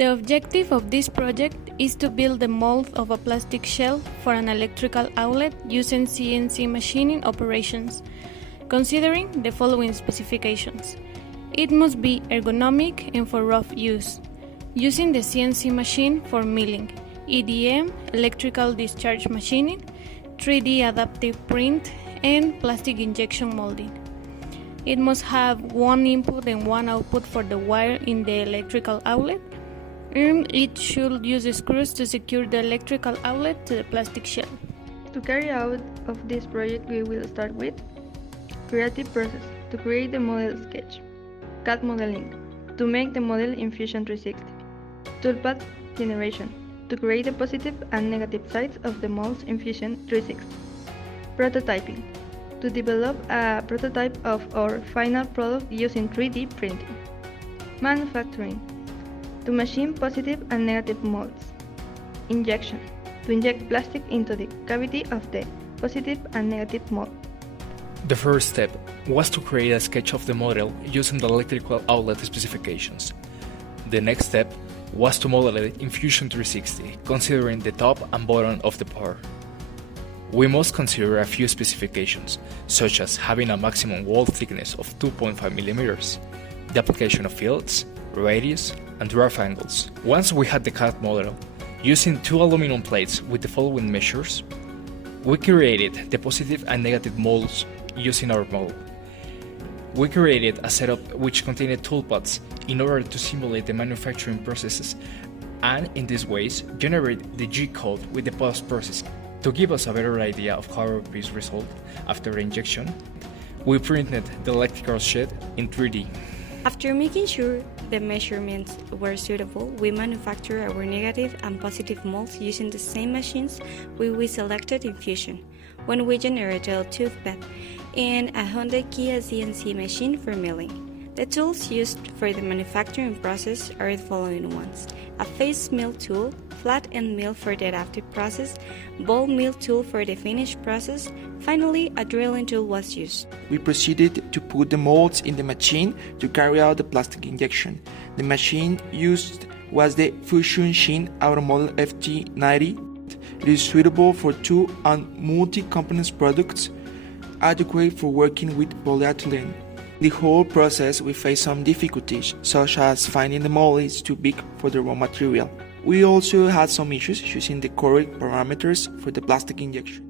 The objective of this project is to build the mold of a plastic shell for an electrical outlet using CNC machining operations, considering the following specifications. It must be ergonomic and for rough use, using the CNC machine for milling, EDM, electrical discharge machining, 3D adaptive print, and plastic injection molding. It must have one input and one output for the wire in the electrical outlet, and it should use screws to secure the electrical outlet to the plastic shell. To carry out of this project, we will start with creative process to create the model sketch, CAD modeling to make the model in Fusion 360, toolpath generation to create the positive and negative sides of the molds in Fusion 360, prototyping to develop a prototype of our final product using 3D printing, manufacturing to machine positive and negative molds, injection to inject plastic into the cavity of the positive and negative mold. The first step was to create a sketch of the model using the electrical outlet specifications. The next step was to model it in Fusion 360, considering the top and bottom of the part. We must consider a few specifications, such as having a maximum wall thickness of 2.5 mm, the application of fields, radius, and rough angles. Once we had the CAD model, using two aluminum plates with the following measures, we created the positive and negative molds using our model. We created a setup which contained toolpaths in order to simulate the manufacturing processes and in these ways generate the G-code with the post-processing. To give us a better idea of how our piece resolved after the injection, we printed the electrical shed in 3D. After making sure the measurements were suitable, we manufactured our negative and positive molds using the same machines we selected in Fusion, when we generated a toothpath and a 100 Kia CNC machine for milling. The tools used for the manufacturing process are the following ones: a face mill tool, flat end mill for the adaptive process, ball mill tool for the finished process. Finally, a drilling tool was used. We proceeded to put the molds in the machine to carry out the plastic injection. The machine used was the Fusion Sheen Automodel FT90. It is suitable for two and multi-components products, adequate for working with polyethylene. In the whole process, we faced some difficulties, such as finding the mold is too big for the raw material. We also had some issues choosing the correct parameters for the plastic injection.